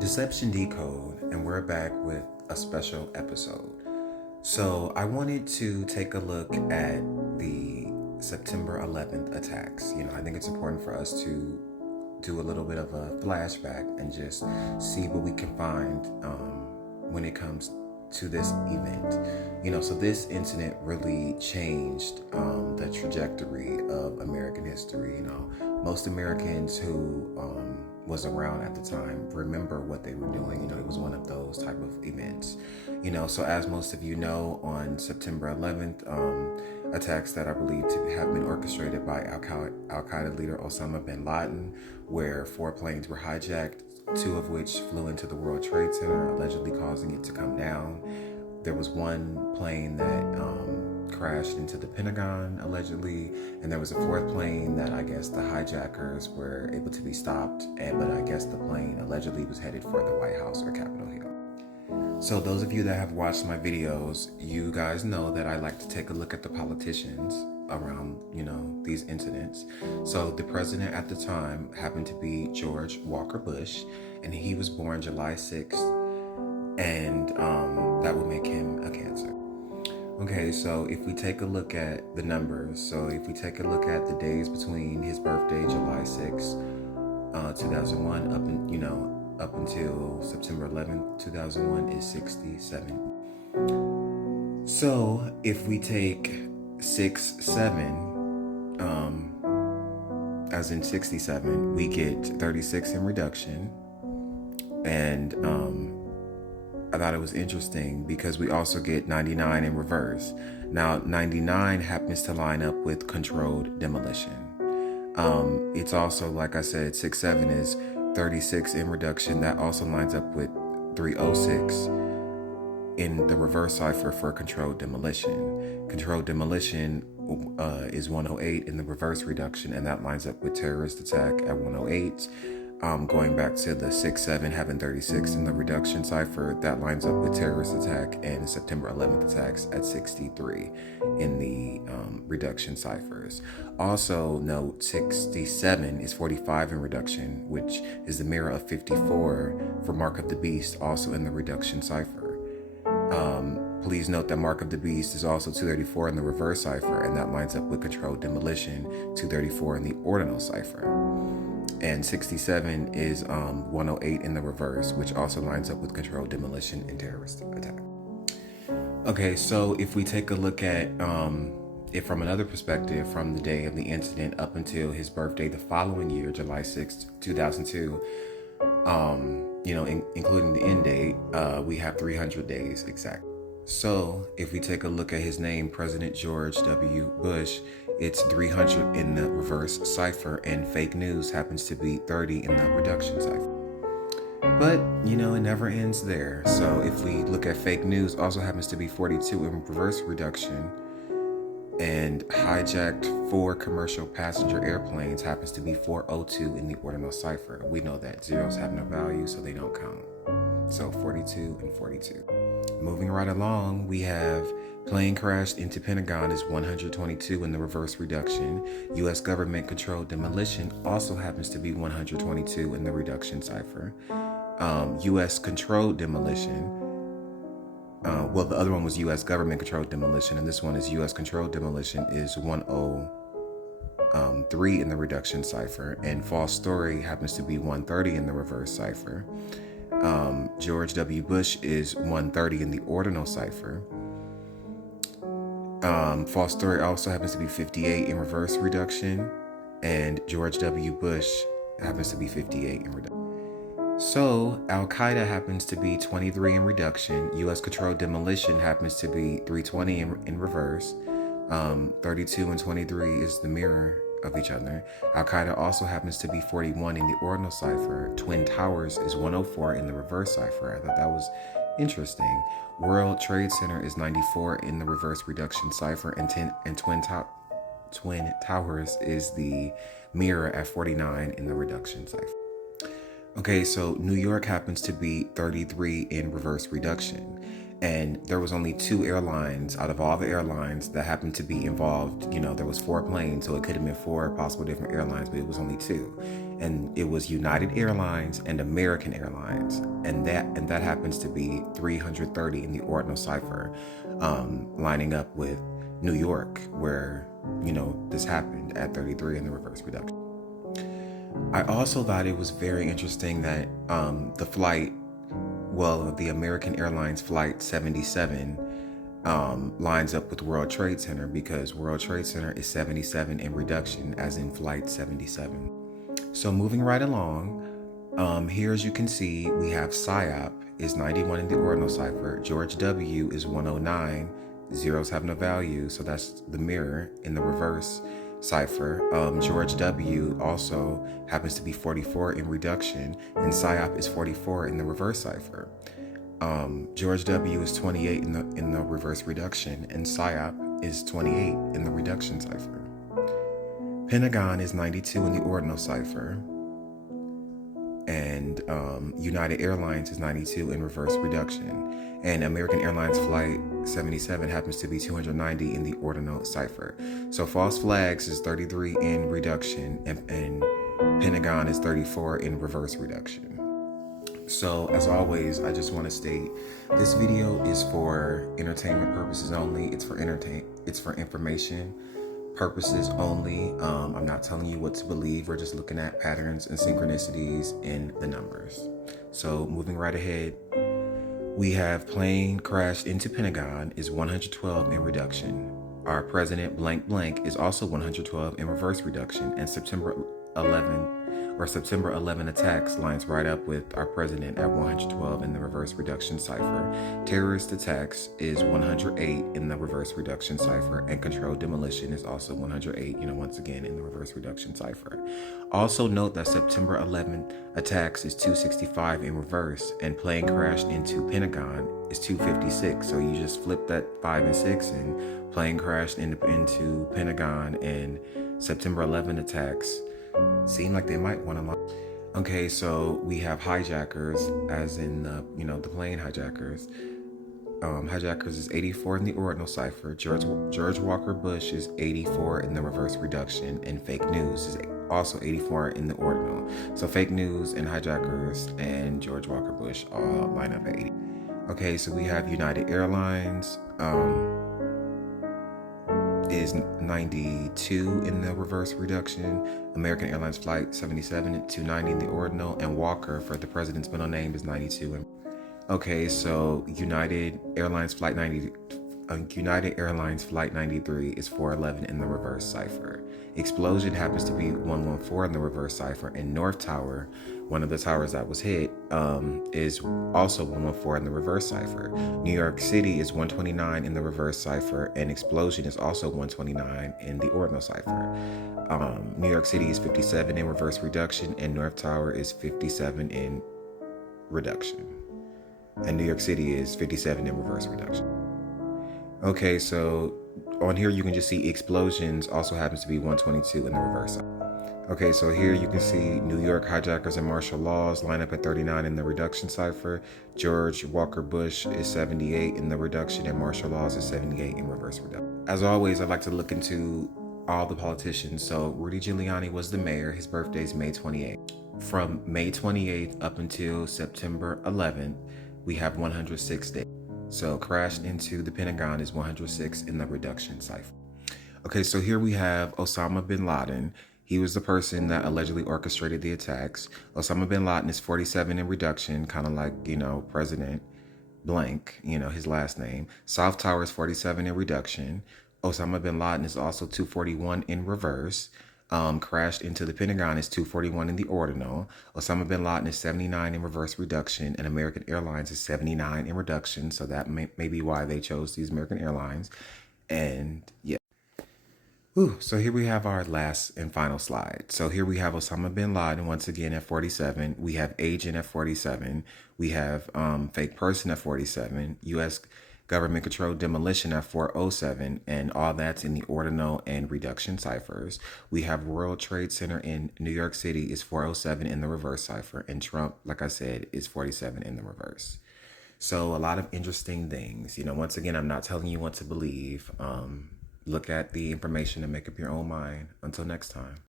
Deception Decode, and we're back with a special episode. So, I wanted to take a look at the September 11th attacks. I think it's important for us to do a little bit of a flashback and just see what we can find when it comes to this event. So this incident really changed the trajectory of American history. Most Americans who was around at the time remember what they were doing. It was one of those type of events. So as most of you know, on September 11th, attacks that are believed to have been orchestrated by Al-Qaeda leader Osama bin Laden, where 4 planes were hijacked, 2 of which flew into the World Trade Center, allegedly causing it to come down. There was 1 plane that crashed into the Pentagon, allegedly, and there was a 4th plane that I guess the hijackers were able to be stopped, but I guess the plane allegedly was headed for the White House or Capitol Hill. So those of you that have watched my videos, you guys know that I like to take a look at the politicians around, these incidents. So the president at the time happened to be George Walker Bush, and he was born July 6th, and that would make him a Cancer. Okay, so if we take a look at the numbers, so if we take a look at the days between his birthday, July 6th, 2001, up until September 11th, 2001 is 67. So if we take 6-7, as in 67, we get 36 in reduction. And I thought it was interesting because we also get 99 in reverse. Now, 99 happens to line up with controlled demolition. It's also, like I said, 6-7 is 36 in reduction. That also lines up with 306 in the reverse cipher for controlled demolition. Controlled demolition is 108 in the reverse reduction, and that lines up with terrorist attack at 108. Going back to the 6-7 having 36 in the reduction cipher, that lines up with terrorist attack and September 11th attacks at 63 in the reduction ciphers. Also note 67 is 45 in reduction, which is the mirror of 54 for Mark of the Beast, also in the reduction cipher. Please note that Mark of the Beast is also 234 in the reverse cipher, and that lines up with controlled demolition, 234 in the ordinal cipher. And 67 is 108 in the reverse, which also lines up with controlled demolition and terrorist attack. Okay, so if we take a look at it from another perspective, from the day of the incident up until his birthday the following year, July 6th, 2002, including the end date, we have 300 days exactly. So if we take a look at his name, President George W. Bush, it's 300 in the reverse cipher, and fake news happens to be 30 in the reduction cipher. But, it never ends there. So if we look at fake news, also happens to be 42 in reverse reduction, and hijacked 4 commercial passenger airplanes happens to be 402 in the ordinal cipher. We know that zeros have no value, so they don't count. So 42 and 42. Moving right along, we have plane crashed into Pentagon is 122 in the reverse reduction. U.S. government controlled demolition also happens to be 122 in the reduction cipher. U.S. controlled demolition, the other one was U.S. government controlled demolition, and this one is U.S. controlled demolition is 103 in the reduction cipher, and false story happens to be 130 in the reverse cipher. George W. Bush is 130 in the ordinal cipher. False story also happens to be 58 in reverse reduction, and George W. Bush happens to be 58 in reduction. So Al-Qaeda happens to be 23 in reduction. U.S. controlled demolition happens to be 320 in reverse. 32 and 23 is the mirror of each other. Al-Qaeda also happens to be 41 in the ordinal cipher. Twin Towers is 104 in the reverse cipher. I thought that was interesting. World Trade Center is 94 in the reverse reduction cipher, and Twin Towers is the mirror at 49 in the reduction cipher. Okay, so New York happens to be 33 in reverse reduction. And there was only 2 airlines out of all the airlines that happened to be involved. There was 4 planes, so it could have been 4 possible different airlines, but it was only 2. and it was United Airlines and American Airlines, and that happens to be 330 in the ordinal cipher, lining up with New York, where this happened at 33 in the reverse reduction. I also thought it was very interesting that the American Airlines Flight 77 lines up with World Trade Center, because World Trade Center is 77 in reduction, as in Flight 77. So moving right along, here as you can see, we have PSYOP is 91 in the ordinal cipher, George W is 109, zeros have no value, so that's the mirror in the reverse cipher. George W also happens to be 44 in reduction, and PSYOP is 44 in the reverse cipher. George W is 28 in the reverse reduction, and PSYOP is 28 in the reduction cipher. Pentagon is 92 in the ordinal cipher, and United Airlines is 92 in reverse reduction, and American Airlines Flight 77 happens to be 290 in the ordinal cipher. So false flags is 33 in reduction, and Pentagon is 34 in reverse reduction. So as always, I just want to state this video is for entertainment purposes only. It's for information purposes only. I'm not telling you what to believe. We're just looking at patterns and synchronicities in the numbers. So moving right ahead, we have plane crashed into Pentagon is 112 in reduction. Our president blank blank is also 112 in reverse reduction, and September 11 attacks lines right up with our president at 112 in the reverse reduction cipher. Terrorist attacks is 108 in the reverse reduction cipher, and controlled demolition is also 108, once again in the reverse reduction cipher. Also note that September 11th attacks is 265 in reverse, and plane crashed into Pentagon is 256. So you just flip that 5 and 6, and plane crashed into Pentagon, and September 11 attacks seem like they might want to lie. Okay, so we have hijackers, as in the plane hijackers. Hijackers is 84 in the ordinal cipher. George Walker Bush is 84 in the reverse reduction, and fake news is also 84 in the ordinal. So fake news and hijackers and George Walker Bush all line up at 80. Okay, so we have United Airlines is 92 in the reverse reduction. American Airlines Flight 77 at 290 in the ordinal, and Walker, for the president's middle name, is 92. Okay, so United Airlines Flight 93 is 411 in the reverse cipher. Explosion happens to be 114 in the reverse cipher, and North Tower, one of the towers that was hit, is also 114 in the reverse cipher. New York City is 129 in the reverse cipher, and explosion is also 129 in the ordinal cipher. New York City is 57 in reverse reduction, and North Tower is 57 in reduction. And New York City is 57 in reverse reduction. Okay, so on here you can just see explosions also happens to be 122 in the reverse cipher. Okay, so here you can see New York hijackers and martial laws line up at 39 in the reduction cipher. George Walker Bush is 78 in the reduction, and martial laws is 78 in reverse reduction. As always, I'd like to look into all the politicians. So Rudy Giuliani was the mayor. His birthday is May 28th. From May 28th up until September 11th, we have 106 days. So crashed into the Pentagon is 106 in the reduction cipher. Okay, so here we have Osama bin Laden. He was the person that allegedly orchestrated the attacks. Osama bin Laden is 47 in reduction, kind of like, President blank, his last name. South Tower is 47 in reduction. Osama bin Laden is also 241 in reverse. Crashed into the Pentagon is 241 in the ordinal. Osama bin Laden is 79 in reverse reduction, and American Airlines is 79 in reduction. So that may be why they chose these American Airlines. And yeah. So here we have our last and final slide. So here we have Osama bin Laden once again at 47. We have agent at 47. We have fake person at 47. U.S. government controlled demolition at 407, and all that's in the ordinal and reduction ciphers. We have World Trade Center in New York City is 407 in the reverse cipher, and Trump, like I said, is 47 in the reverse. So a lot of interesting things. Once again, I'm not telling you what to believe. Look at the information and make up your own mind. Until next time.